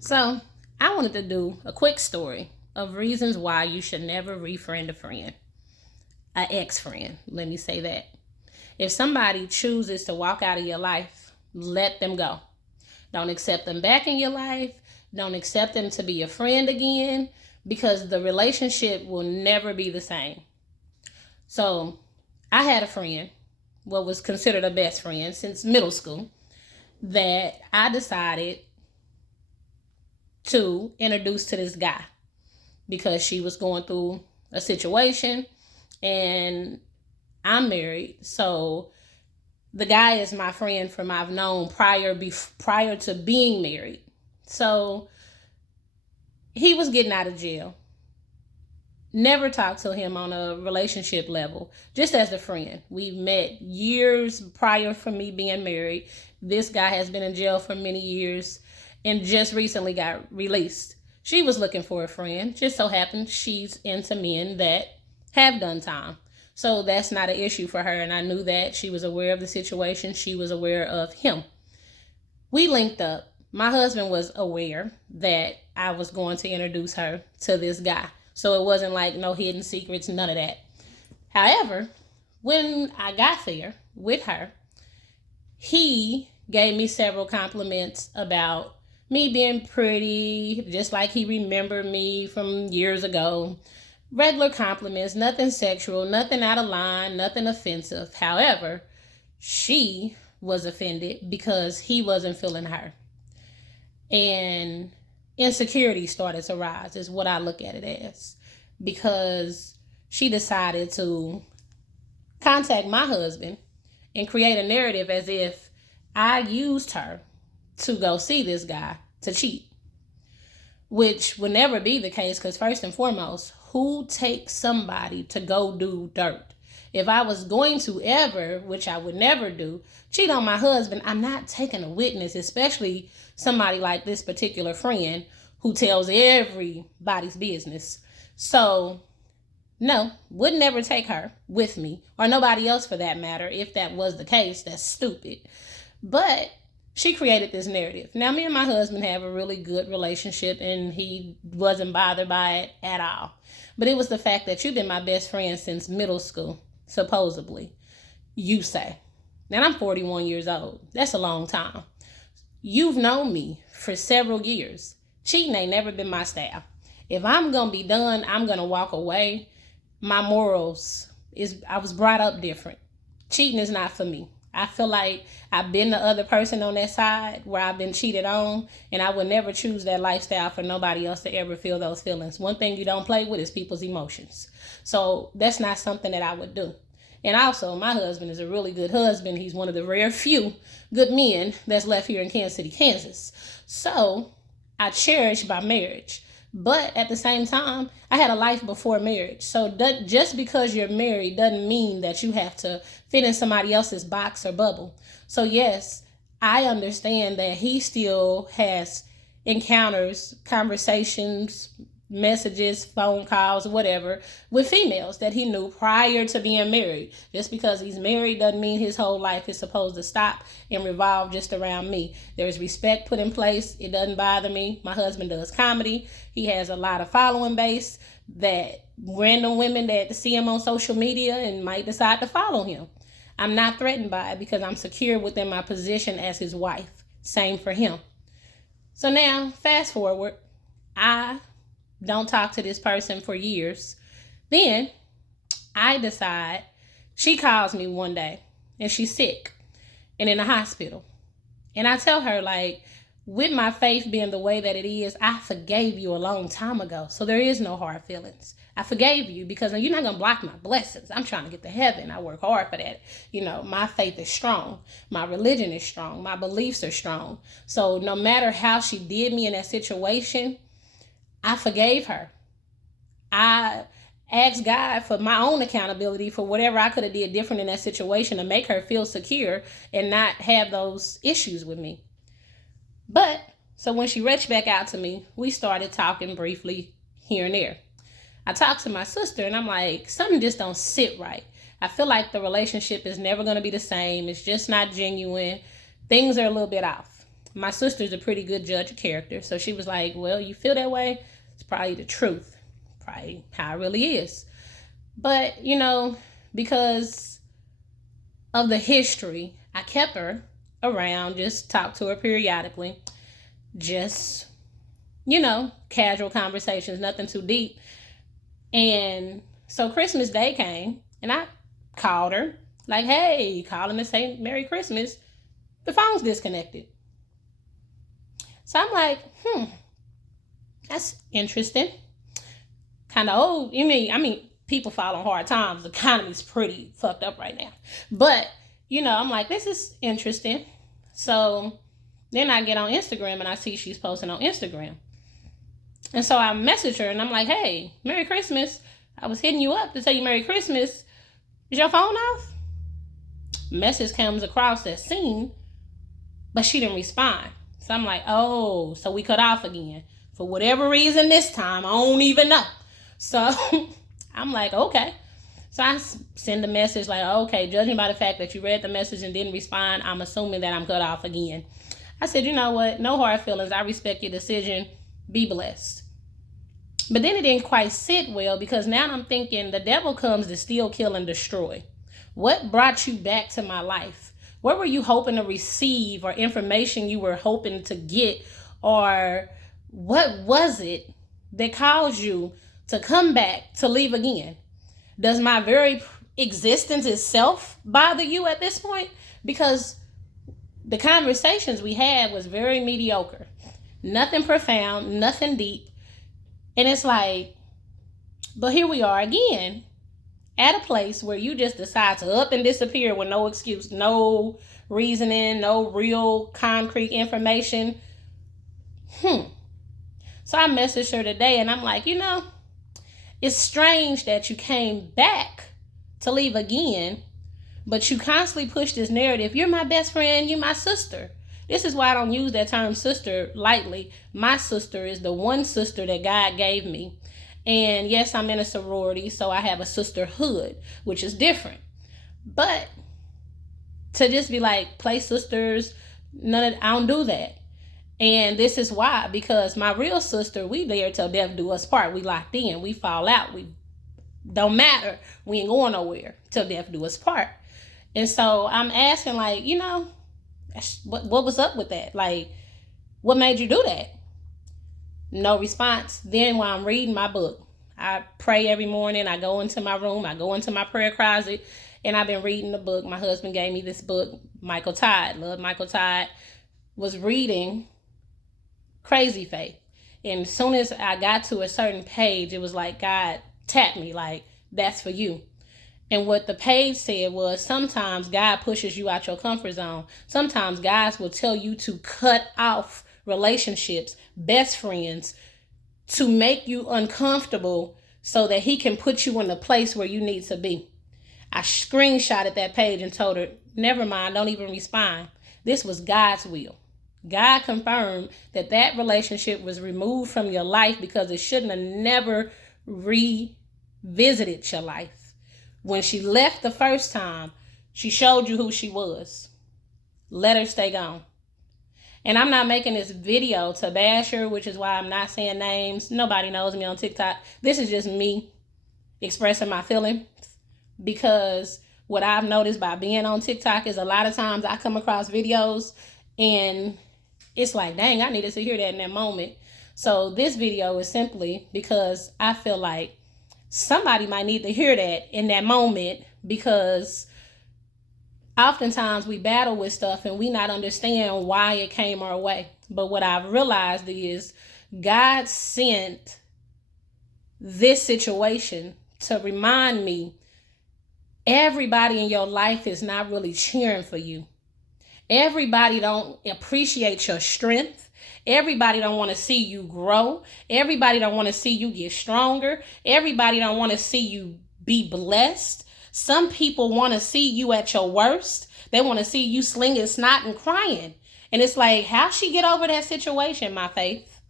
So, I wanted to do a quick story of reasons why you should never refriend a friend, an ex friend. Let me say that. If somebody chooses to walk out of your life, let them go. Don't accept them back in your life. Don't accept them to be your friend again because the relationship will never be the same. So, I had a friend, what was considered a best friend since middle school, that I decided to introduce to this guy because she was going through a situation and I'm married. So the guy is my friend from I've known prior to being married. So he was getting out of jail. Never talked to him on a relationship level, just as a friend. We've met years prior from me being married. This guy has been in jail for many years and just recently got released. She was looking for a friend. Just so happens she's into men that have done time. So that's not an issue for her. And I knew that. She was aware of the situation. She was aware of him. We linked up. My husband was aware that I was going to introduce her to this guy. So it wasn't like no hidden secrets, none of that. However, when I got there with her, he gave me several compliments about me being pretty, just like he remembered me from years ago. Regular compliments, nothing sexual, nothing out of line, nothing offensive. However, she was offended because he wasn't feeling her. And insecurity started to rise, is what I look at it as. Because she decided to contact my husband and create a narrative as if I used her to go see this guy to cheat, which would never be the case because, first and foremost, who takes somebody to go do dirt? If I was going to ever, which I would never do, cheat on my husband, I'm not taking a witness, especially somebody like this particular friend who tells everybody's business. So, no, would never take her with me, or nobody else for that matter. If that was the case, that's stupid. But she created this narrative. Now, me and my husband have a really good relationship, and he wasn't bothered by it at all. But it was the fact that you've been my best friend since middle school, supposedly, you say. Now, I'm 41 years old. That's a long time. You've known me for several years. Cheating ain't never been my style. If I'm going to be done, I'm going to walk away. My morals I was brought up different. Cheating is not for me. I feel like I've been the other person on that side where I've been cheated on, and I would never choose that lifestyle for nobody else to ever feel those feelings. One thing you don't play with is people's emotions. So that's not something that I would do. And also, my husband is a really good husband. He's one of the rare few good men that's left here in Kansas City, Kansas. So I cherish my marriage. But at the same time, I had a life before marriage. So just because you're married doesn't mean that you have to fit in somebody else's box or bubble. So yes, I understand that he still has encounters, conversations, messages, phone calls, whatever, with females that he knew prior to being married. Just because he's married doesn't mean his whole life is supposed to stop and revolve just around me. There's respect put in place. It doesn't bother me. My husband does comedy. He has a lot of following base that random women that see him on social media and might decide to follow him. I'm not threatened by it because I'm secure within my position as his wife. Same for him. So now, fast forward, I don't talk to this person for years. Then I decide, she calls me one day and she's sick and in the hospital. And I tell her, like, with my faith being the way that it is, I forgave you a long time ago. So there is no hard feelings. I forgave you because you're not going to block my blessings. I'm trying to get to heaven. I work hard for that. You know, my faith is strong. My religion is strong. My beliefs are strong. So no matter how she did me in that situation, I forgave her. I asked God for my own accountability for whatever I could have did different in that situation to make her feel secure and not have those issues with me. But so when she reached back out to me, we started talking briefly here and there. I talked to my sister and I'm like, something just don't sit right. I feel like the relationship is never going to be the same. It's just not genuine. Things are a little bit off. my sister's a pretty good judge of character. So she was like, well, you feel that way? It's probably the truth. Probably how it really is. But, because of the history, I kept her around, just talked to her periodically. Just, casual conversations, nothing too deep. And so Christmas Day came, and I called her, like, hey, calling to say Merry Christmas. The phone's disconnected. So I'm like, that's interesting. Kind of old. I mean, people fall on hard times. The economy's pretty fucked up right now. But, I'm like, this is interesting. So then I get on Instagram and I see she's posting on Instagram. And so I message her and I'm like, hey, Merry Christmas. I was hitting you up to tell you Merry Christmas. Is your phone off? Message comes across that scene, but she didn't respond. So I'm like, oh, so we cut off again. For whatever reason this time, I don't even know. So I'm like, okay. So I send a message like, okay, judging by the fact that you read the message and didn't respond, I'm assuming that I'm cut off again. I said, you know what? No hard feelings. I respect your decision. Be blessed. But then it didn't quite sit well because now I'm thinking the devil comes to steal, kill, and destroy. What brought you back to my life? What were you hoping to receive or information you were hoping to get? Or what was it that caused you to come back to leave again? Does my very existence itself bother you at this point? Because the conversations we had was very mediocre. Nothing profound, nothing deep. And it's like, but here we are again at a place where you just decide to up and disappear with no excuse, no reasoning, no real concrete information. So I messaged her today and I'm like, it's strange that you came back to leave again, but you constantly push this narrative. You're my best friend. You're my sister. This is why I don't use that term sister lightly. My sister is the one sister that God gave me. And yes, I'm in a sorority, so I have a sisterhood, which is different. But to just be like, play sisters, I don't do that. And this is why, because my real sister, we there till death do us part. We locked in, we fall out, we don't matter. We ain't going nowhere till death do us part. And so I'm asking, like, what was up with that? Like, what made you do that? No response. Then while I'm reading my book, I pray every morning. I go into my room. I go into my prayer closet. And I've been reading the book. My husband gave me this book, Michael Todd. Love Michael Todd. Was reading Crazy Faith. And as soon as I got to a certain page, it was like God tapped me like, that's for you. And what the page said was, sometimes God pushes you out your comfort zone. Sometimes God will tell you to cut off relationships, best friends, to make you uncomfortable so that he can put you in the place where you need to be. I screenshotted that page and told her, never mind, don't even respond. This was God's will. God confirmed that that relationship was removed from your life because it shouldn't have never revisited your life. When she left the first time, she showed you who she was. Let her stay gone. And I'm not making this video to bash her, which is why I'm not saying names. Nobody knows me on TikTok. This is just me expressing my feelings, because what I've noticed by being on TikTok is a lot of times I come across videos and it's like, dang, I needed to hear that in that moment. So this video is simply because I feel like somebody might need to hear that in that moment, because oftentimes we battle with stuff and we not understand why it came our way. But what I've realized is God sent this situation to remind me everybody in your life is not really cheering for you. Everybody don't appreciate your strength. Everybody don't want to see you grow. Everybody don't want to see you get stronger. Everybody don't want to see you be blessed. Some people want to see you at your worst. They want to see you slinging snot and crying. And it's like, how she get over that situation, my faith?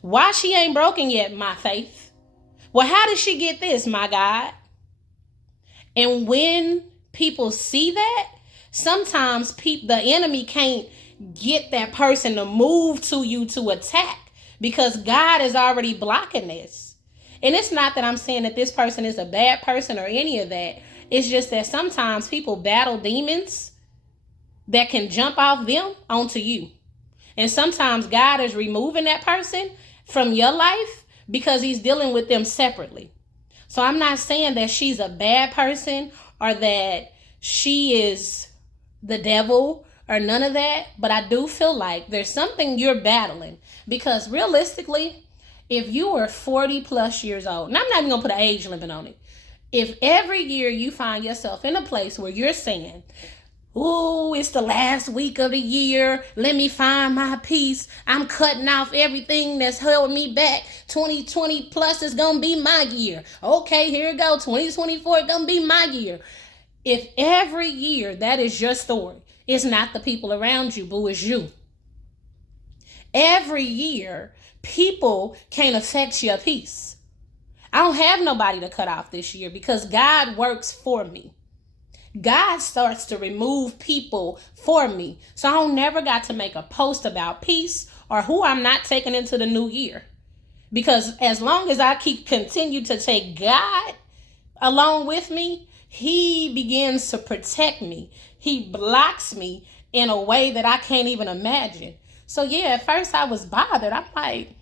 Why she ain't broken yet, my faith? Well, how did she get this, my God? And when people see that, sometimes the enemy can't get that person to move to you to attack, because God is already blocking this. And it's not that I'm saying that this person is a bad person or any of that. It's just that sometimes people battle demons that can jump off them onto you. And sometimes God is removing that person from your life because he's dealing with them separately. So I'm not saying that she's a bad person or that she is the devil or none of that. But I do feel like there's something you're battling, because realistically, if you were 40 plus years old, and I'm not even going to put an age limit on it. If every year you find yourself in a place where you're saying, ooh, it's the last week of the year, let me find my peace, I'm cutting off everything that's held me back, 2020 plus is going to be my year. Okay, here we go, 2024 is going to be my year. If every year that is your story, it's not the people around you, boo, it's you. Every year, people can't affect your peace. I don't have nobody to cut off this year because God works for me. God starts to remove people for me. So I don't never got to make a post about peace or who I'm not taking into the new year. Because as long as I continue to take God along with me, he begins to protect me. He blocks me in a way that I can't even imagine. So yeah, at first I was bothered. I'm like,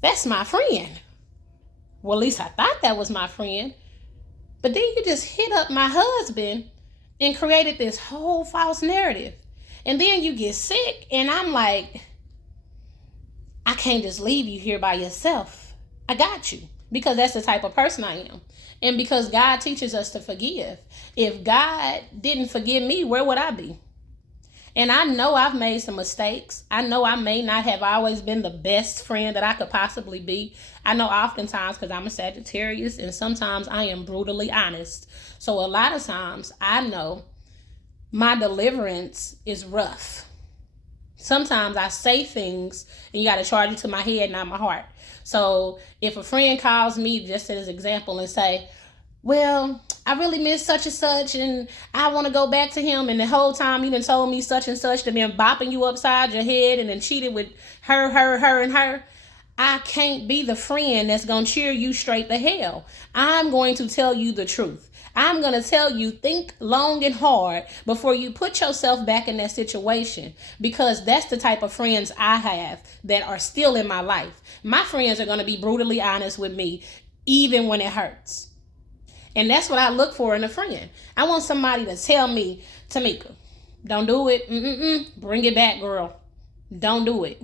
that's my friend. Well, at least I thought that was my friend. But then you just hit up my husband and created this whole false narrative. And then you get sick and I'm like, I can't just leave you here by yourself. I got you. Because that's the type of person I am. And because God teaches us to forgive. If God didn't forgive me, where would I be? And I know I've made some mistakes. I know I may not have always been the best friend that I could possibly be. I know oftentimes, because I'm a Sagittarius, and sometimes I am brutally honest. So a lot of times I know my deliverance is rough. Sometimes I say things and you got to charge it to my head, not my heart. So if a friend calls me, just as an example, and say, well, I really miss such and such and I want to go back to him, and the whole time you done told me such and such, and then bopping you upside your head and then cheated with her, and her, I can't be the friend that's going to cheer you straight to hell. I'm going to tell you the truth. I'm going to tell you, think long and hard before you put yourself back in that situation, because that's the type of friends I have that are still in my life. My friends are going to be brutally honest with me, even when it hurts. And that's what I look for in a friend. I want somebody to tell me, Tamika, don't do it. Bring it back, girl. Don't do it.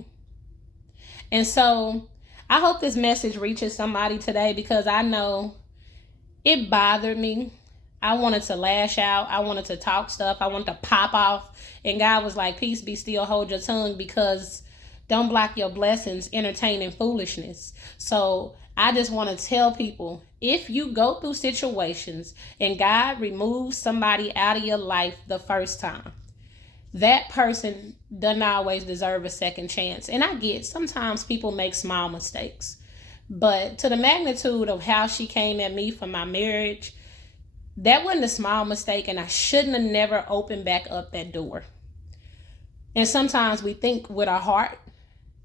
And so I hope this message reaches somebody today, because I know it bothered me. I wanted to lash out. I wanted to talk stuff. I wanted to pop off. And God was like, peace, be still, hold your tongue, because don't block your blessings entertaining foolishness. So I just want to tell people, if you go through situations and God removes somebody out of your life the first time, that person doesn't always deserve a second chance. And I get sometimes people make small mistakes, but to the magnitude of how she came at me for my marriage, that wasn't a small mistake, and I shouldn't have never opened back up that door. And sometimes we think with our heart,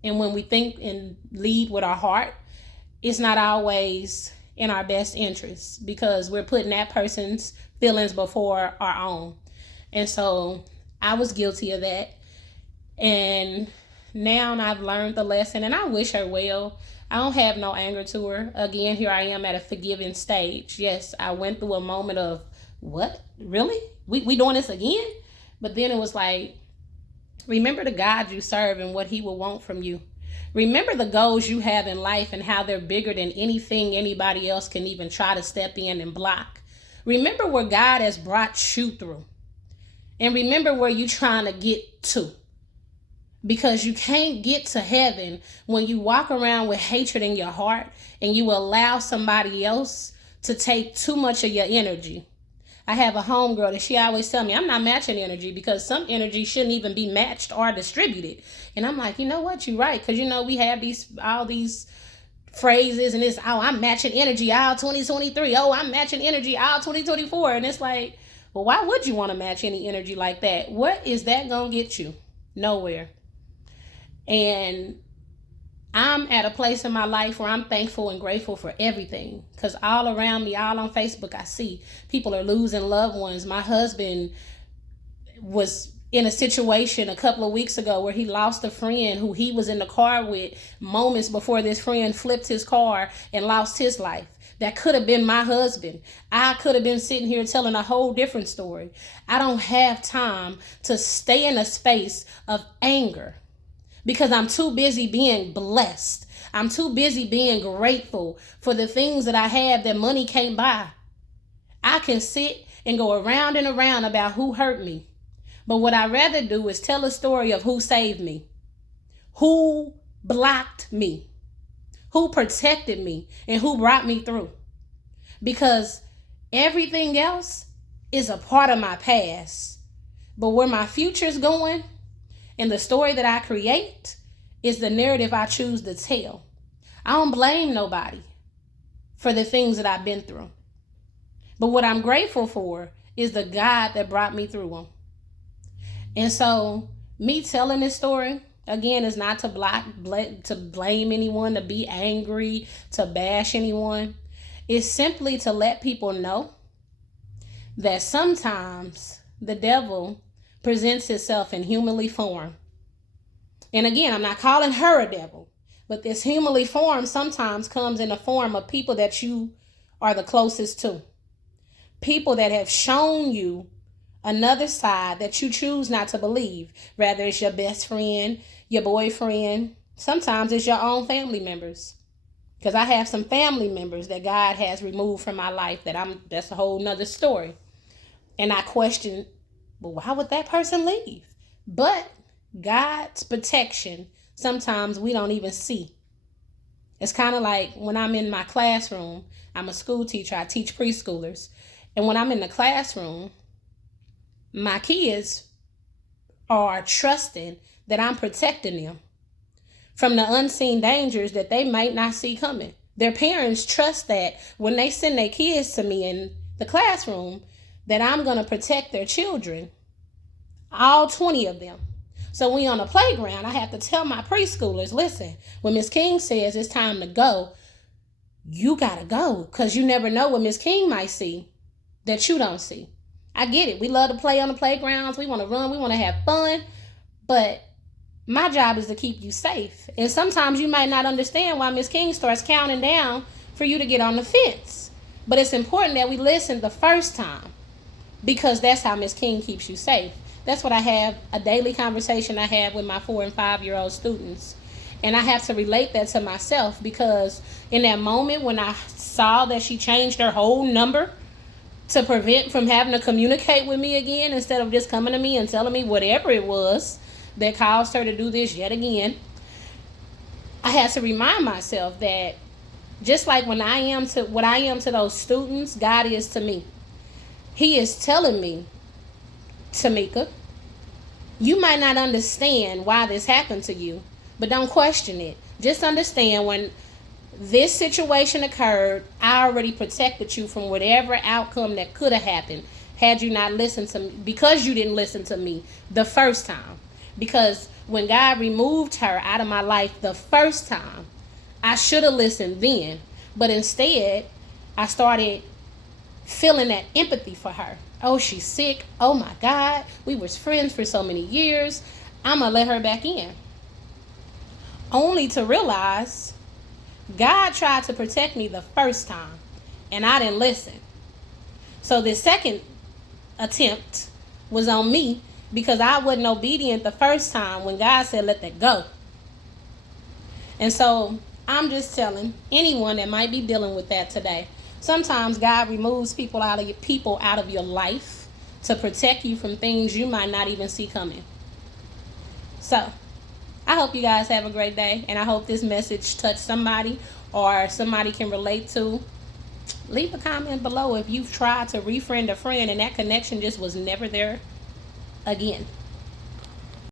and when we think and lead with our heart, it's not always in our best interest, because we're putting that person's feelings before our own. And so I was guilty of that. And now I've learned the lesson, and I wish her well. I don't have no anger to her. Again, here I am at a forgiving stage. Yes, I went through a moment of, what? Really? We doing this again? But then it was like, remember the God you serve and what he will want from you. Remember the goals you have in life and how they're bigger than anything anybody else can even try to step in and block. Remember where God has brought you through. And remember where you're trying to get to. Because you can't get to heaven when you walk around with hatred in your heart and you allow somebody else to take too much of your energy. I have a homegirl that she always tell me, I'm not matching energy, because some energy shouldn't even be matched or distributed. And I'm like, you know what? You're right. Because, we have all these phrases, and it's, oh, I'm matching energy all 2023. Oh, I'm matching energy all 2024. And it's like, Well, why would you want to match any energy like that? What is that going to get you? Nowhere. And I'm at a place in my life where I'm thankful and grateful for everything. Because all around me, all on Facebook, I see people are losing loved ones. My husband was in a situation a couple of weeks ago where he lost a friend who he was in the car with moments before this friend flipped his car and lost his life. That could have been my husband. I could have been sitting here telling a whole different story. I don't have time to stay in a space of anger because I'm too busy being blessed. I'm too busy being grateful for the things that I have that money can't buy. I can sit and go around and around about who hurt me. But what I'd rather do is tell a story of who saved me, who blocked me, who protected me, and who brought me through. Because everything else is a part of my past. But where my future's going and the story that I create is the narrative I choose to tell. I don't blame nobody for the things that I've been through. But what I'm grateful for is the God that brought me through them. And so me telling this story, again, is not to blame anyone, to be angry, to bash anyone. It's simply to let people know that sometimes the devil presents himself in humanly form. And again, I'm not calling her a devil, but this humanly form sometimes comes in the form of people that you are the closest to. People that have shown you another side that you choose not to believe. Rather it's your best friend, your boyfriend. Sometimes it's your own family members. Because I have some family members that God has removed from my life that's a whole nother story. And I question, well, why would that person leave? But God's protection, sometimes we don't even see. It's kind of like when I'm in my classroom, I'm a school teacher, I teach preschoolers. And when I'm in the classroom, my kids are trusting that I'm protecting them from the unseen dangers that they might not see coming. Their parents trust that when they send their kids to me in the classroom, that I'm going to protect their children, all 20 of them. So when on the playground, I have to tell my preschoolers, listen, when Miss King says it's time to go, you got to go because you never know what Miss King might see that you don't see. I get it. We love to play on the playgrounds. We want to run. We want to have fun. But my job is to keep you safe. And sometimes you might not understand why Miss King starts counting down for you to get on the fence. But it's important that we listen the first time because that's how Miss King keeps you safe. That's what I have, a daily conversation I have with my 4 and 5-year-old students. And I have to relate that to myself because in that moment when I saw that she changed her whole number to prevent from having to communicate with me again instead of just coming to me and telling me whatever it was that caused her to do this yet again, I had to remind myself that just like what I am to those students, God is to me. He is telling me, Tamika, you might not understand why this happened to you, but don't question it. Just understand when this situation occurred, I already protected you from whatever outcome that could have happened had you not listened to me, because you didn't listen to me the first time. Because when God removed her out of my life the first time, I should have listened then. But instead, I started feeling that empathy for her. Oh, she's sick. Oh my God. We were friends for so many years. I'm going to let her back in. Only to realize God tried to protect me the first time and I didn't listen. So the second attempt was on me because I wasn't obedient the first time when God said, let that go. And so I'm just telling anyone that might be dealing with that today. Sometimes God removes people out of your life to protect you from things you might not even see coming. So I hope you guys have a great day, and I hope this message touched somebody or somebody can relate to. Leave a comment below if you've tried to refriend a friend and that connection just was never there again.